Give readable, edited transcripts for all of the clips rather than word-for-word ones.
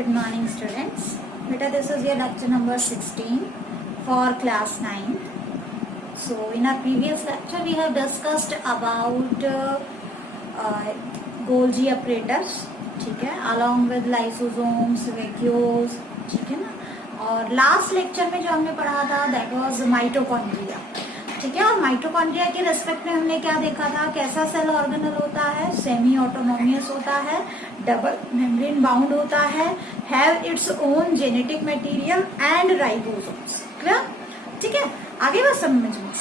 Good morning, students. Beta, this is your lecture number 16 for class 9. So, in our previous lecture, we have discussed about Golgi apparatus, ठीक है, along with lysosomes, vacuoles, ठीक है ना. और last lecture में जो हमने पढ़ा था that was माइटोकॉन्ड्रिया, ठीक है. और माइटोकॉन्ड्रिया के रेस्पेक्ट में हमने क्या देखा था, कैसा सेल ऑर्गेनल होता है, सेमी ऑटोनोमियस होता है, डबल मेम्ब्रेन बाउंड होता है, have its own genetic material and ribosomes. Clear, ठीक है. आगे बस समझ में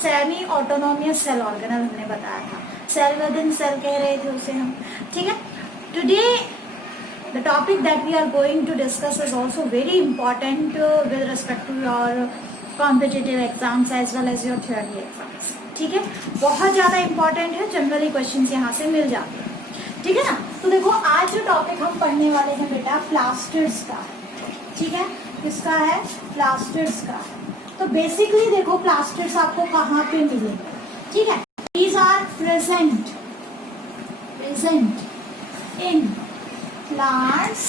सेमी ऑटोनोमियस सेल ऑर्गेनल हमने बताया था, सेल विद इन सेल कह रहे थे उसे हम, ठीक है. Today the topic that we are going to discuss is also very important with respect to your competitive exams as well as your theory exams. ठीक है, बहुत ज़्यादा important है, जनरली क्वेश्चंस यहाँ से मिल जाते हैं, ठीक है ना. तो देखो आज जो टॉपिक हम पढ़ने वाले हैं बेटा प्लास्टिड्स का है, ठीक है. किसका है? प्लास्टिड्स का है. तो बेसिकली देखो प्लास्टिड्स आपको कहाँ पे मिलेंगे, ठीक है. These are present in plants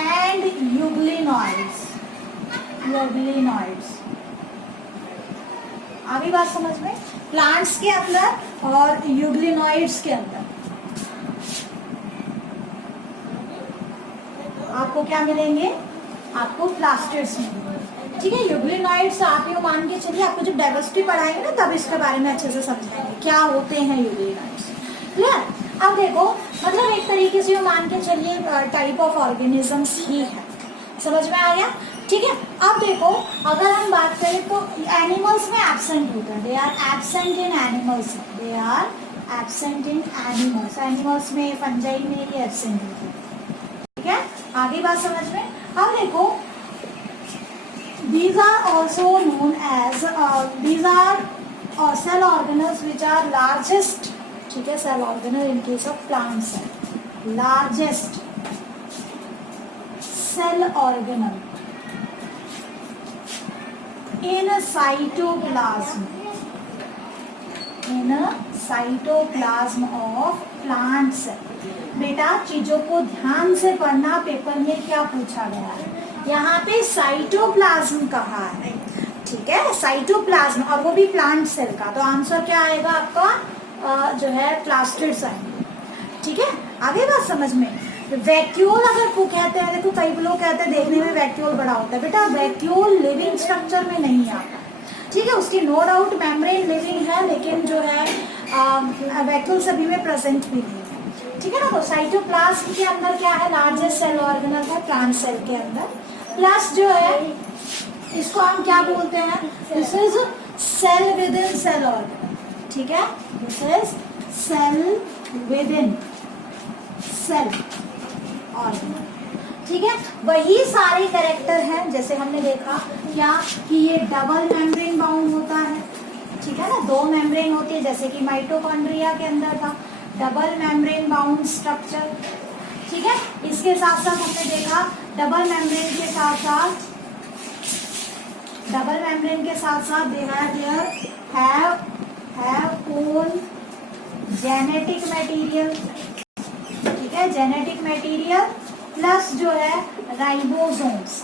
and euglenoids. आगे बात समझ में, प्लांट्स के अंदर और यूग्लिनॉइड्स के अंदर आपको क्या मिलेंगे, आपको प्लास्टिड्स मिलेंगे, ठीक है. यूग्लिनॉइड्स आप ये मान के चलिए, आपको जब डाइवर्सिटी पढ़ाएंगे ना तब इसके बारे में अच्छे से समझाएंगे क्या होते हैं यूग्लिनॉइड्स. क्लियर. अब देखो मतलब एक तरीके से मान के चलिए टाइप ऑफ ऑर्गेनिजम्स ही है, समझ में आ गया, ठीक है. अब देखो अगर हम बात करें तो एनिमल्स में एब्सेंट होता है, they are absent in animals, animals में फंजाई में ये एब्सेंट होता है, ठीक है. आगे बात समझ में. अब देखो these are also known as these are cell organelles which are largest, ठीक है. Cell organelle in case of plants है largest cell organelle in cytoplasm of plants. बेटा चीजों को ध्यान से पढ़ना, पेपर में क्या पूछा गया है, यहाँ पे साइटोप्लाज्म कहा है, ठीक है. साइटोप्लाज्म और वो भी प्लांट सेल का, तो आंसर क्या आएगा आपका, जो है प्लास्टिड्स आएंगे, ठीक है. आगे बात समझ में. वैक्यूल अगर वो कहते हैं, देखो कई लोग कहते हैं देखने में वैक्यूल बड़ा होता है, बेटा वैक्यूल लिविंग स्ट्रक्चर में नहीं आता, ठीक है. उसकी नो डाउट मेम्ब्रेन लिविंग है, लेकिन जो है वैक्यूल सभी में प्रेजेंट भी नहीं है, ठीक है ना. तो साइटोप्लाज्म के अंदर क्या है, लार्जेस्ट सेल ऑर्गेनल है प्लांट सेल के अंदर. प्लस जो है इसको हम क्या बोलते हैं, this is cell within cell organelle, ठीक है. This is cell within cell organelle, ठीक है. वही सारे कैरेक्टर हैं जैसे हमने देखा क्या कि ये डबल मेम्ब्रेन बाउंड होता है, ठीक है ना. दो मेम्ब्रेन होती है जैसे कि माइटोकॉन्ड्रिया के अंदर था डबल मेम्ब्रेन बाउंड स्ट्रक्चर, ठीक है. इसके साथ साथ हमने देखा डबल मेम्ब्रेन के साथ साथ there have own genetic material, ठीक है. जेनेटिक मटेरियल प्लस जो है राइबोसोम्स,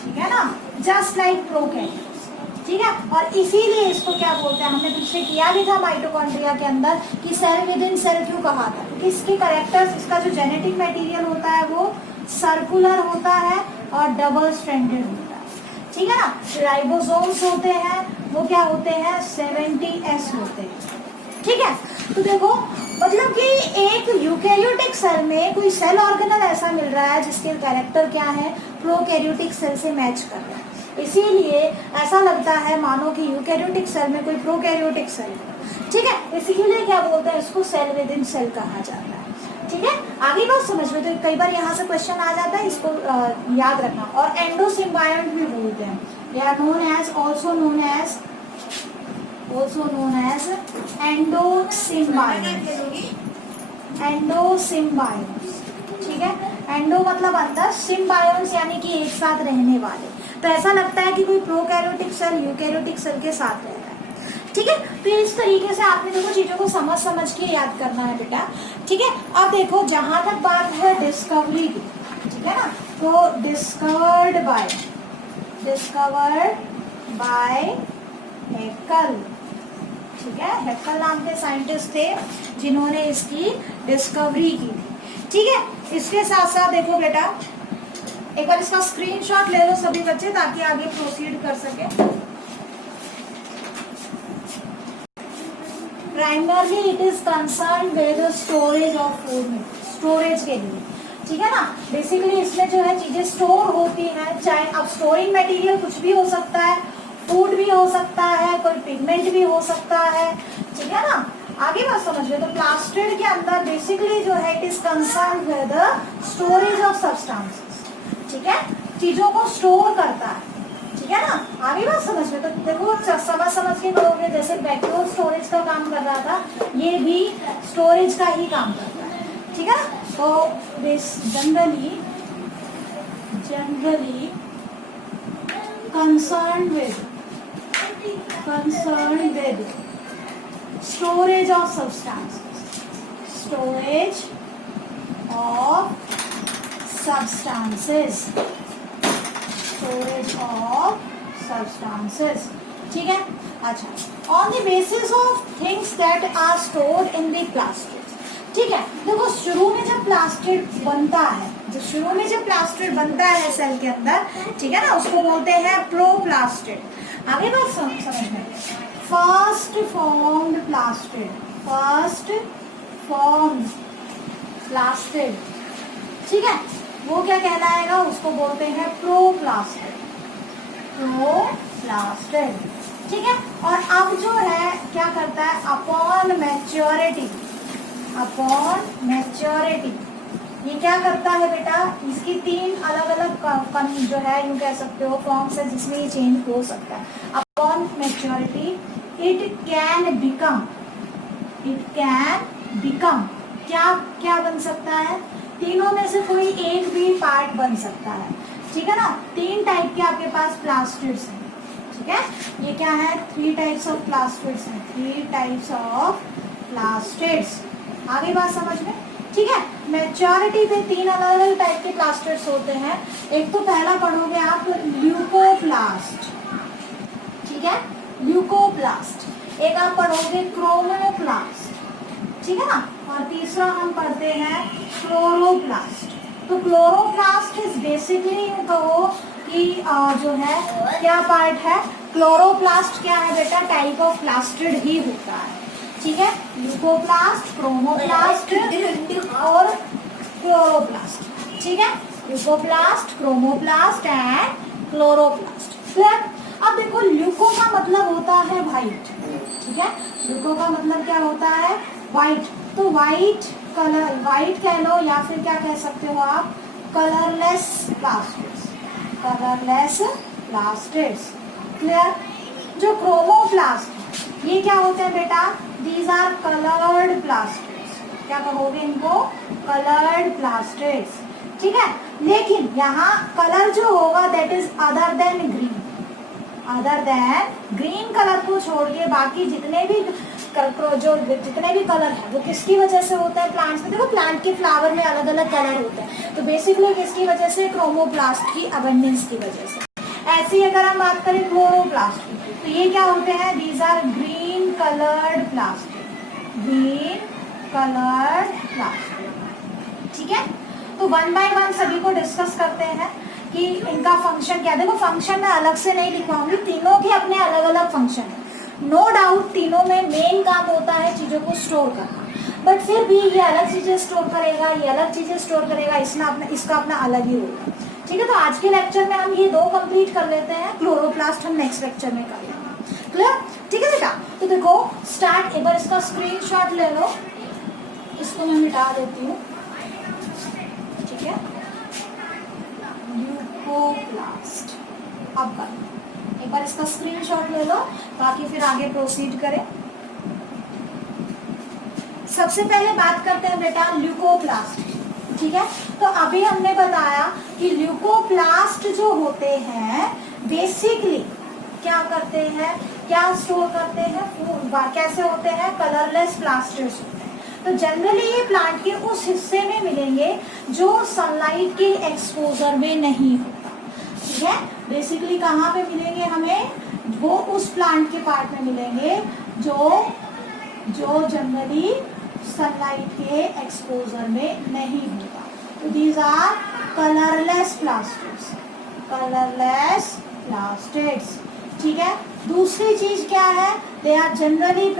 ठीक है ना, जस्ट लाइक प्रोकैरियोट्स, ठीक है. और इसीलिए इसको क्या बोलते हैं, हमने पीछे किया भी था माइटोकॉन्ड्रिया के अंदर कि सेल विद इन सेल क्यों कहा था, इसके कैरेक्टर्स, इसका जो जेनेटिक मटेरियल होता है वो सर्कुलर होता है और डबल स्ट्रैंडेड होता है, ठीक है ना. राइबोसोम्स होते हैं वो क्या होते हैं, 70S होते हैं, ठीक है. तो देखो मतलब कि एक यूकैरियोटिक सेल में कोई सेल ऑर्गेनल ऐसा मिल रहा है जिसके कैरेक्टर क्या है, प्रोकैरियोटिक सेल से मैच कर रहा है, इसीलिए ऐसा लगता है मानो कि यूकैरियोटिक सेल में कोई प्रोकैरियोटिक सेल है, ठीक है. इसीलिए क्या बोलते हैं, इसको सेल विद इन सेल कहा जाता है, ठीक है. आगे बात समझ में. तो कई बार यहाँ से क्वेश्चन आ जाता है, इसको याद रखना. और एंडोसिम्बायोंट भी बोलते हैं, they are also known as endosymbionts, ठीक है. एंडो मतलब अंदर, सिम्बायोन्स यानी कि एक साथ रहने वाले. तो ऐसा लगता है कि कोई प्रोकैरियोटिक सेल यूकैरियोटिक सेल के साथ रह रहा है, ठीक है। तो इस तरीके से आपने देखो चीजों को समझ समझ के याद करना है बेटा, ठीक है। अब देखो जहां तक बात है डिस्कवरी की, ठीक है ना, तो डिस्कवर्ड बाय हैकल, ठीक है। हैकल नाम के साइंटिस्ट थे जिन्होंने इसकी डिस्कवरी की थी, ठीक है। इसके साथ साथ देखो बेटा एक बार इसका स्क्रीनशॉट ले लो सभी बच्चे ताकि आगे प्रोसीड कर सके। Primarily it is concern with storage of food, storage के लिए, ठीक है ना। बेसिकली इसमें जो है चीजें स्टोर होती हैं, चाहे अब स्टोरिंग मटेरियल कुछ भी हो सकता है, फूड भी हो सकता है, कोई पिगमेंट भी हो सकता है, ठीक है ना। आगे बात समझ लो, तो प्लास्टिड के अंदर बेसिकली जो है it is concern with storage of substances, ठीक है, चीजों को स्टोर करता है, ठीक है ना। आगे बात समझ में, तो देखो समझ के करोगे, जैसे बैक्टीरियल स्टोरेज का काम कर रहा था, ये भी स्टोरेज का ही काम करता है, ठीक है। तो this generally concerned with storage of substances, ठीक है। अच्छा, on the basis of things that are stored in the plastic, ठीक है। देखो शुरू में जब प्लास्टिड बनता है, सेल के अंदर, ठीक है ना, उसको बोलते हैं प्रोप्लास्टिड। आगे बात समझ में, फर्स्ट फॉर्म्ड प्लास्टिड, ठीक है, वो क्या कहलाएगा, उसको बोलते हैं प्रोप्लास्टिड, ठीक है। और अब जो है क्या करता है, अपॉन मैच्योरिटी ये क्या करता है बेटा, इसकी 3 अलग अलग जो है यूं कह सकते हो फॉर्म्स है जिसमें ये चेंज हो सकता है। Upon maturity it can become क्या बन सकता है, तीनों में से कोई एक भी पार्ट बन सकता है, ठीक है ना। 3 टाइप के आपके पास प्लास्टिड्स हैं, ठीक है। ये क्या है, 3 टाइप्स ऑफ प्लास्टिड्स हैं, 3 टाइप्स ऑफ प्लास्टिड्स। आगे बात समझ में, ठीक है। मैच्योरिटी पे 3 अलग अलग टाइप के प्लास्टिड्स होते हैं। एक तो पहला पढ़ोगे आप ल्यूकोप्लास्ट, ठीक है, ल्यूकोप्लास्ट। एक आप पढ़ोगे क्रोमोप्लास्ट, ठीक है ना। और तीसरा हम पढ़ते हैं क्लोरोप्लास्ट। तो क्लोरोप्लास्ट इज बेसिकली यूं कहो कि जो है क्या पार्ट है, क्लोरोप्लास्ट क्या है बेटा, टाइप ऑफ प्लास्टिड ही होता है, ठीक है। ल्यूकोप्लास्ट, क्रोमोप्लास्ट और क्लोरोप्लास्ट, ठीक है। Leucoplast, chromoplast and chloroplast, clear. अब देखो ल्यूको का मतलब होता है व्हाइट, ठीक है। ल्यूको का मतलब क्या होता है, व्हाइट। तो व्हाइट कलर, व्हाइट कह लो या फिर क्या कह सकते हो आप, कलरलेस प्लास्टिड्स, क्लियर। जो क्रोमोप्लास्ट ये क्या होते हैं बेटा, दीज आर कलर्ड प्लास्टिड्स, क्या कहोगे इनको, कलर्ड प्लास्टिड्स, ठीक है। लेकिन यहाँ कलर जो होगा that is other than green colour को छोड़ के बाकी जितने भी कलर है वो किसकी वजह से होता है, प्लांट्स में। देखो प्लांट के फ्लावर में अलग अलग कलर होते हैं, तो बेसिकली किसकी वजह से, क्रोमोप्लास्ट की अबंडेंस की वजह से। ऐसे ही अगर हम बात करें क्लोरोप्लास्ट की, तो ये क्या होते हैं, these are green coloured plastid, ठीक है। तो 1 बाय 1 सभी को डिस्कस करते हैं कि इनका फंक्शन क्या है। देखो फंक्शन मैं अलग से नहीं लिखवाऊंगी, तीनों के अपने अलग अलग फंक्शन है, नो डाउट। तीनों में मेन काम होता है चीजों को स्टोर करना, बट फिर भी ये अलग चीजें स्टोर करेगा, ये अलग चीजें स्टोर करेगा, इसका अपना अलग ही होगा, ठीक है। तो आज के लेक्चर में हम ये 2 कंप्लीट कर लेते हैं, क्लोरोप्लास्ट हम नेक्स्ट लेक्चर में कर लेंगे, क्लियर, ठीक है बेटा। तो देखो स्टार्ट, एक बार इसका स्क्रीनशॉट ले लो, इसको मैं मिटा देती हूँ, ठीक है। ल्यूकोप्लास्ट, अब कर एक बार इसका स्क्रीनशॉट ले लो ताकि फिर आगे प्रोसीड करें। सबसे पहले बात करते हैं बेटा ल्यूकोप्लास्ट, ठीक है। तो अभी हमने बताया कि ल्यूकोप्लास्ट जो होते हैं बेसिकली क्या करते हैं, क्या स्टोर करते हैं, फूड। कैसे होते हैं, कलरलेस प्लास्टिड्स होते हैं। तो जनरली ये प्लांट के उस हिस्से में मिलेंगे जो सनलाइट के एक्सपोजर में नहीं होता, ठीक है। बेसिकली कहाँ पे मिलेंगे हमें, वो उस प्लांट के पार्ट में मिलेंगे जो जनरली सनलाइट के एक्सपोजर में नहीं होता। तो these are colourless plastids, colourless plastids, ठीक है। दूसरी चीज क्या है, they are generally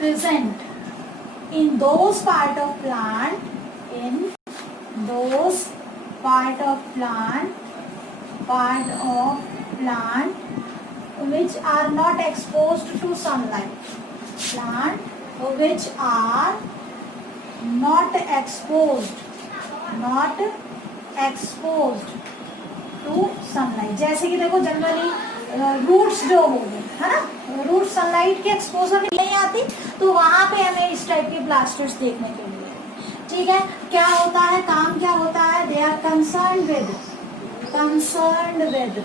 present in those part of plant which are not exposed to sunlight, plant which are not exposed to sunlight। जैसे कि देखो जनरली रूट्स जो हो गए है ना, रूट सनलाइट के एक्सपोजर में नहीं आती, तो वहां पे हमें इस टाइप के प्लास्टिड्स देखने के लिए, ठीक है। क्या होता है, काम क्या होता है, they are concerned with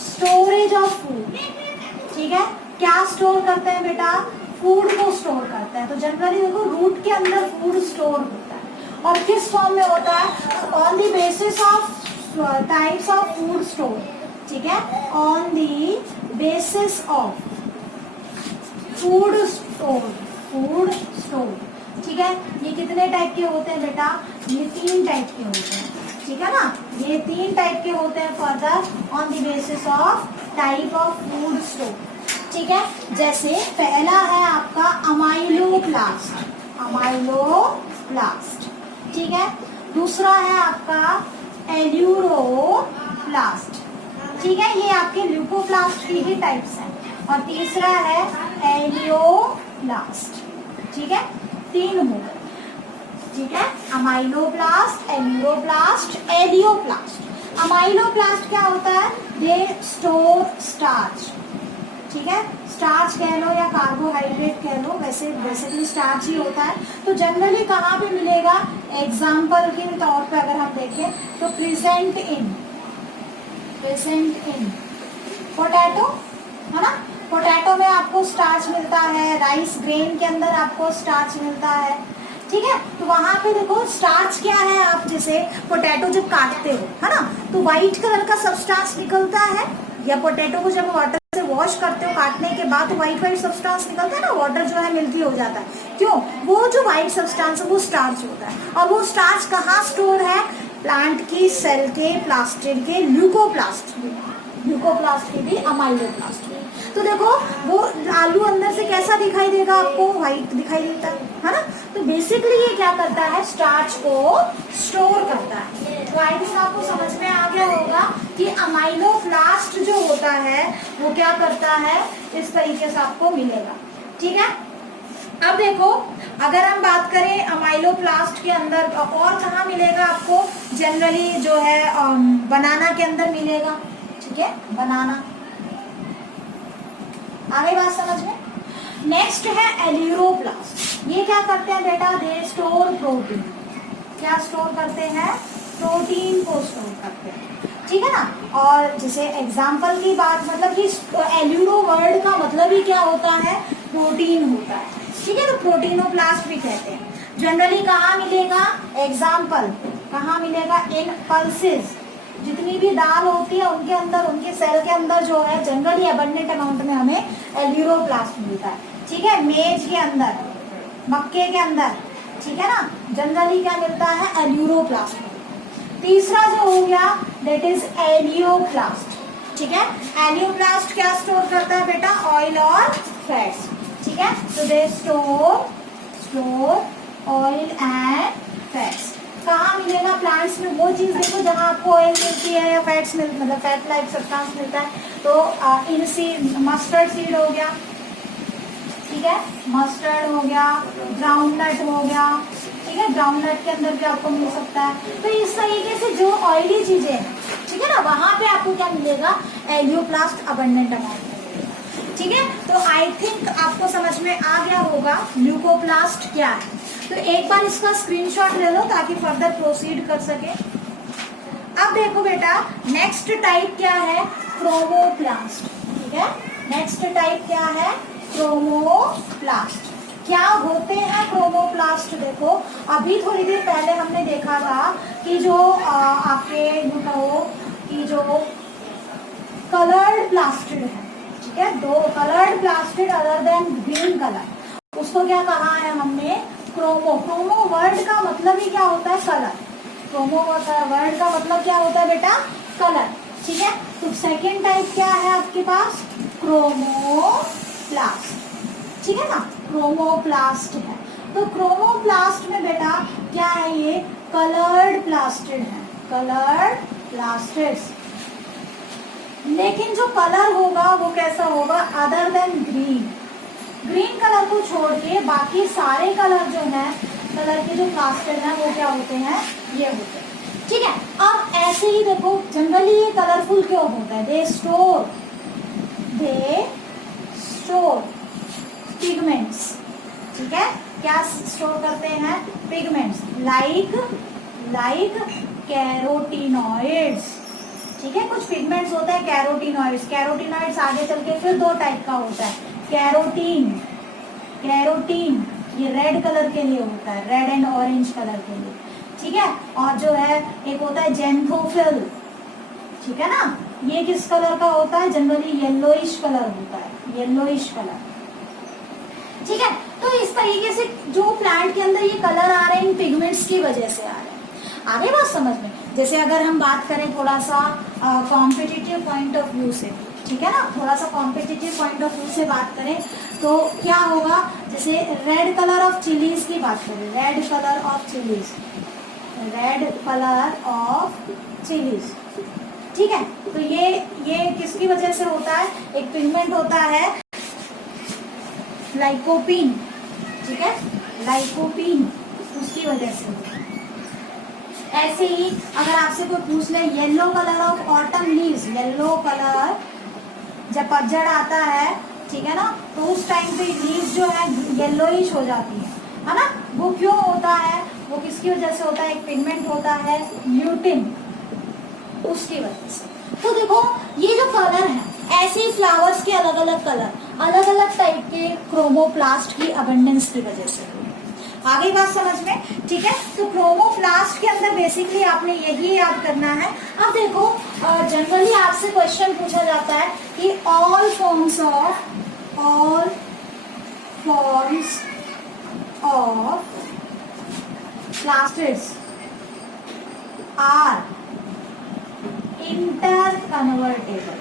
storage of food, ठीक है। क्या स्टोर करते हैं बेटा, फूड को स्टोर करते हैं। तो जनरली देखो रूट के अंदर फूड स्टोर होता है, और किस फॉर्म में होता है, on the basis of types of food store, ठीक है, on the basis of food store, ठीक है। ये कितने टाइप के होते हैं बेटा, ये 3 टाइप के होते हैं, ठीक है ना। ये 3 टाइप के होते हैं further on the basis of type of food store, ठीक है। जैसे पहला है आपका अमाइलोप्लास्ट, ठीक है। दूसरा है आपका एल्यूरोप्लास्ट, ठीक है। ये आपके ल्यूकोप्लास्ट की ही टाइप्स हैं। और तीसरा है एलियोप्लास्ट, ठीक है। 3 हो गए, ठीक है। Amyloplast, aleuroplast, elaioplast. अमाइलोप्लास्ट क्या होता है, दे स्टोर स्टार्च, ठीक है। स्टार्च कह लो या कार्बोहाइड्रेट कह लो, वैसे बेसिकली स्टार्च ही होता है। तो जनरली कहाँ पे मिलेगा, एग्जाम्पल के तौर पे अगर हम देखें तो प्रेजेंट इन पोटैटो, है ना। पोटैटो में आपको स्टार्च मिलता है, राइस ग्रेन के अंदर आपको स्टार्च मिलता है, ठीक है। तो वहां पे देखो स्टार्च क्या है, आप जैसे पोटैटो जब काटते हो, है ना, तो व्हाइट कलर का सब्सटेंस निकलता है, या पोटैटो को जब वाटर से वॉश करते हो काटने के बाद तो व्हाइट सब्सटेंस निकलता है ना, वाटर जो है मिल्की हो जाता है। क्यों, वो जो व्हाइट सब्सटेंस है वो स्टार्च होता है। और वो स्टार्च कहाँ स्टोर है, प्लांट की सेल के प्लास्टिड के ल्यूकोप्लास्ट के भी अमाइलोप्लास्ट के। तो देखो वो आलू अंदर से कैसा दिखाई देगा आपको, व्हाइट दिखाई देता है ना। तो बेसिकली ये क्या करता है, स्टार्च को स्टोर करता है। तो आई थिंक आपको समझ में आ गया होगा कि अमाइलोप्लास्ट जो होता है वो क्या करता है, इस तरीके से आपको मिलेगा, ठीक है। अब देखो अगर हम बात करें अमाइलोप्लास्ट के अंदर और कहाँ मिलेगा आपको, जनरली जो है बनाना के अंदर मिलेगा, ठीक है, बनाना। आगे बात समझ में। नेक्स्ट है एल्यूरोप्लास्ट। ये क्या करते हैं बेटा, दे स्टोर प्रोटीन। क्या स्टोर करते हैं, प्रोटीन को स्टोर करते हैं, ठीक है ना। और जैसे एग्जाम्पल की बात, मतलब कि एल्यूरो वर्ड का मतलब ही क्या होता है, प्रोटीन होता है, ठीक है। तो प्रोटीनोप्लास्ट भी कहते हैं। जनरली कहाँ मिलेगा, एग्जाम्पल कहाँ मिलेगा, इन पल्सेस। जितनी भी दाल होती है उनके अंदर, उनके सेल के अंदर जो है जनरली अबंडेंट अमाउंट में हमें एल्यूरोप्लास्ट मिलता है, ठीक है। मेज के अंदर, मक्के के अंदर, ठीक है ना, जनरली क्या मिलता है, एल्यूरोप्लास्ट। तीसरा जो हो गया दैट इज एलियोप्लास्ट, ठीक है। एलियोप्लास्ट क्या स्टोर करता है बेटा, ऑयल और फैट्स, ठीक है। तो they store oil and fats. कहाँ मिलेगा, प्लांट्स में। वो चीज देखो जहाँ आपको ऑयल मिलती है या फैट्स मतलब फैट लाइक सब्सटेंस मिलता है। तो इन सीड, मस्टर्ड सीड हो गया, ठीक है, मस्टर्ड हो गया, ग्राउंडनट हो गया, ठीक है, ग्राउंडनट के अंदर भी आपको मिल सकता है। तो इस तरीके से जो ऑयली चीजें हैं, ठीक है ना, वहां पे आपको क्या मिलेगा, एलियोप्लास्ट अबंडेंट अमाउंट में मिलेगा, ठीक है। तो आई थिंक आपको समझ में आ गया होगा ल्यूकोप्लास्ट क्या है। तो एक बार इसका स्क्रीनशॉट ले लो ताकि फर्दर प्रोसीड कर सके। अब देखो बेटा नेक्स्ट टाइप क्या है, क्रोमोप्लास्ट। ठीक है, नेक्स्ट टाइप क्या है, क्रोमोप्लास्ट। क्या होते हैं क्रोमोप्लास्ट? देखो अभी थोड़ी देर पहले हमने देखा था कि जो आपके यूं कहो कि जो कलर्ड प्लास्टिड है, ठीक है, दो coloured plastid other than green colour, उसको क्या कहा है हमने, क्रोमो। क्रोमो वर्ड का मतलब ही क्या होता है, कलर। क्रोमो वर्ड का मतलब क्या होता है बेटा, कलर। ठीक है, तो सेकेंड टाइप क्या है आपके पास, क्रोमोप्लास्ट। ठीक है ना, क्रोमोप्लास्ट है। तो क्रोमोप्लास्ट में बेटा क्या है, ये कलर्ड प्लास्टिड है, कलर्ड प्लास्टिड्स। लेकिन जो कलर होगा वो कैसा होगा, other than green. Green colour को छोड़ के बाकी सारे कलर जो है, कलर के जो प्लास्टिड है वो क्या होते हैं, ये होते हैं। ठीक है, अब ऐसे ही देखो जनरली ये कलरफुल क्यों होता है, दे स्टोर पिगमेंट्स। ठीक है, क्या स्टोर करते हैं, पिगमेंट्स, लाइक कैरोटीनॉइड्स। ठीक है, कुछ पिगमेंट्स होते हैं कैरोटीनॉइड्स। कैरोटीनॉइड्स आगे चल के फिर दो टाइप का होता है, कैरोटीन ये रेड कलर के लिए होता है, रेड एंड ऑरेंज कलर के लिए। ठीक है, और जो है एक होता है जेंथोफिल। ठीक है ना, ये किस कलर का होता है, जनरली येलोइश कलर होता है, येलोइश कलर। ठीक है, तो इस तरीके से जो प्लांट के अंदर ये कलर आ रहे हैं इन पिगमेंट्स की वजह से आ रहे हैं। आगे बात समझ में, जैसे अगर हम बात करें थोड़ा सा कॉम्पिटिटिव पॉइंट ऑफ व्यू से, ठीक है ना, थोड़ा सा कॉम्पिटिटिव पॉइंट ऑफ व्यू से बात करें तो क्या होगा, जैसे रेड कलर ऑफ चिलीज की बात करें, रेड कलर ऑफ चिलीज। ठीक है, तो ये किसकी वजह से होता है, एक पिगमेंट होता है लाइकोपीन। ठीक है, लाइकोपीन उसकी वजह से होता है। ऐसे ही अगर आपसे कोई पूछ ले yellow colour of autumn leaves, yellow colour जब पतझड़ आता है, ठीक है ना, तो उस टाइम पे लीव्स जो है येलोइश हो जाती है ना, वो क्यों होता है, वो किसकी वजह से होता है, एक पिगमेंट होता है ल्यूटिन, उसकी वजह से। तो देखो ये जो कलर है, ऐसे ही फ्लावर्स के अलग अलग कलर, अलग अलग टाइप के क्रोमोप्लास्ट की अबंडेंस की वजह से। आगे बात समझ में, ठीक है, तो क्रोमोप्लास्ट के अंदर बेसिकली आपने यही याद करना है। अब देखो जनरली आपसे क्वेश्चन पूछा जाता है कि all forms of plastids are interconvertible.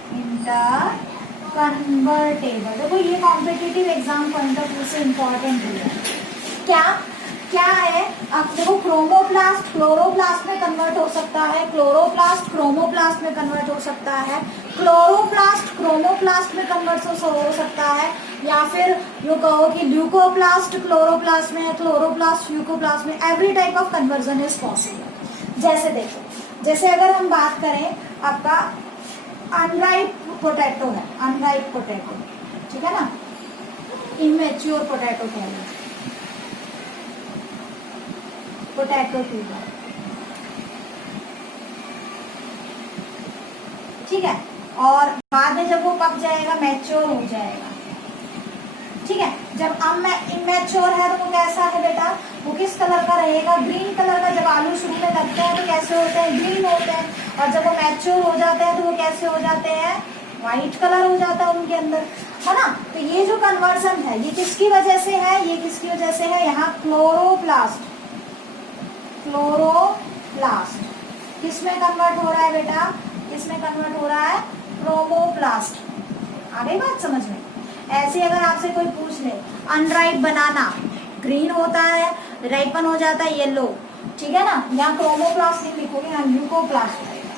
देखो ये competitive exam point of view से इंपॉर्टेंट है। क्या है, अब देखो क्रोमोप्लास्ट क्लोरोप्लास्ट में कन्वर्ट हो सकता है, क्लोरोप्लास्ट क्रोमोप्लास्ट में कन्वर्ट हो सकता है, क्लोरोप्लास्ट क्रोमोप्लास्ट में कन्वर्ट हो सकता है, या फिर यो कहो कि ल्यूकोप्लास्ट क्लोरोप्लास्ट में, क्लोरोप्लास्ट ल्यूकोप्लास्ट में, every type of conversion is possible. जैसे देखो, जैसे अगर हम बात करें आपका अनराइप पोटैटो है, अनराइप पोटैटो, ठीक है ना, इमेच्योर पोटैटो कह रहे हैं, पोटैटो ट्यूबर, ठीक है, और बाद में जब वो पक जाएगा मैच्योर हो जाएगा। ठीक है, जब इमेच्योर है तो वो कैसा है बेटा, वो किस कलर का रहेगा, ग्रीन कलर का। जब आलू शुरू में लगते हैं तो कैसे होते हैं, ग्रीन होते हैं, और जब वो मैच्योर हो जाते हैं तो वो कैसे हो जाते हैं, व्हाइट कलर हो जाता है उनके अंदर, है ना। तो ये जो कन्वर्जन है ये किसकी वजह से है, ये किसकी वजह से है, यहाँ क्लोरोप्लास्ट किसमें कन्वर्ट हो रहा है बेटा, किसमें कन्वर्ट हो रहा है, क्रोमोप्लास्ट। आगे बात समझ में। ऐसे अगर आपसे कोई पूछ ले अनराइप बनाना, ग्रीन होता है, राइपन हो जाता है येलो, ठीक है ना, यहाँ क्रोमोप्लास्ट नहीं लिखोगे, यहाँ ल्यूकोप्लास्ट रहेगा,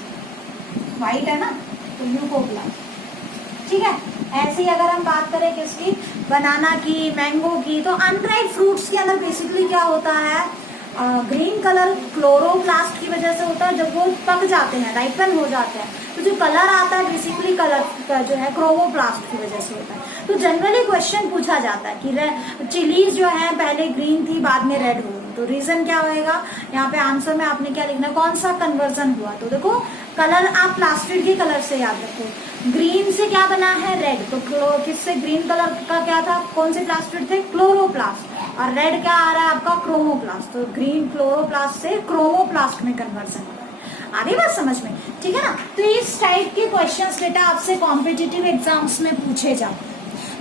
व्हाइट है ना, तो ल्यूकोप्लास्ट। ठीक है, ऐसे ही अगर हम बात करें किसकी, बनाना की, मैंगो की, तो अनराइप फ्रूट्स के अंदर बेसिकली क्या होता है, ग्रीन कलर क्लोरोप्लास्ट की वजह से होता है। जब वो पक जाते हैं, राइपन हो जाते हैं, तो जो कलर आता है बेसिकली कलर का जो है क्रोमोप्लास्ट की वजह से होता है। तो जनरली क्वेश्चन पूछा जाता है कि चिलीज जो है पहले ग्रीन थी बाद में रेड हो गई, तो रीजन क्या होएगा, यहाँ पे आंसर में आपने क्या लिखना है, कौन सा कन्वर्जन हुआ। तो देखो कलर आप प्लास्टिड के कलर से याद रखो, ग्रीन से क्या बना है, रेड, तो किससे, ग्रीन कलर का क्या था, कौन से प्लास्टिड थे, क्लोरोप्लास्ट, और रेड क्या आ रहा है आपका, क्रोमोप्लास्ट, तो ग्रीन क्लोरोप्लास्ट से क्रोमोप्लास्ट में कन्वर्जन हो रहा है। आ रही बात समझ में, ठीक है ना। तो इस टाइप के क्वेश्चंस बेटा आपसे कॉम्पिटिटिव एग्जाम्स में पूछे जाते हैं।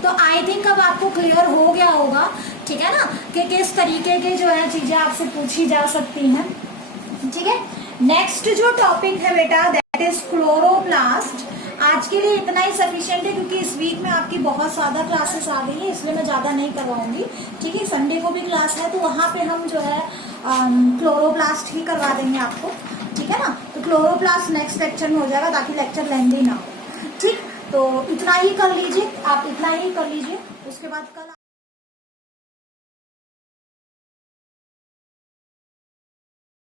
तो आई थिंक अब आपको क्लियर हो गया होगा, ठीक है ना, कि किस तरीके के जो है चीजें आपसे पूछी जा सकती हैं, ठीक है। नेक्स्ट जो टॉपिक है बेटा दैट इज क्लोरोप्लास्ट। आज के लिए इतना ही सफिशिएंट है, क्योंकि इस वीक में आपकी बहुत ज़्यादा क्लासेस आ गई है, इसलिए मैं ज़्यादा नहीं करवाऊंगी, ठीक है। संडे को भी क्लास है, तो वहाँ पे हम जो है क्लोरोप्लास्ट ही करवा देंगे आपको, ठीक है ना। तो क्लोरोप्लास्ट नेक्स्ट लेक्चर में हो जाएगा, ताकि लेक्चर लेंदी ना हो, ठीक। तो इतना ही कर लीजिए, आप इतना ही कर लीजिए, उसके बाद कल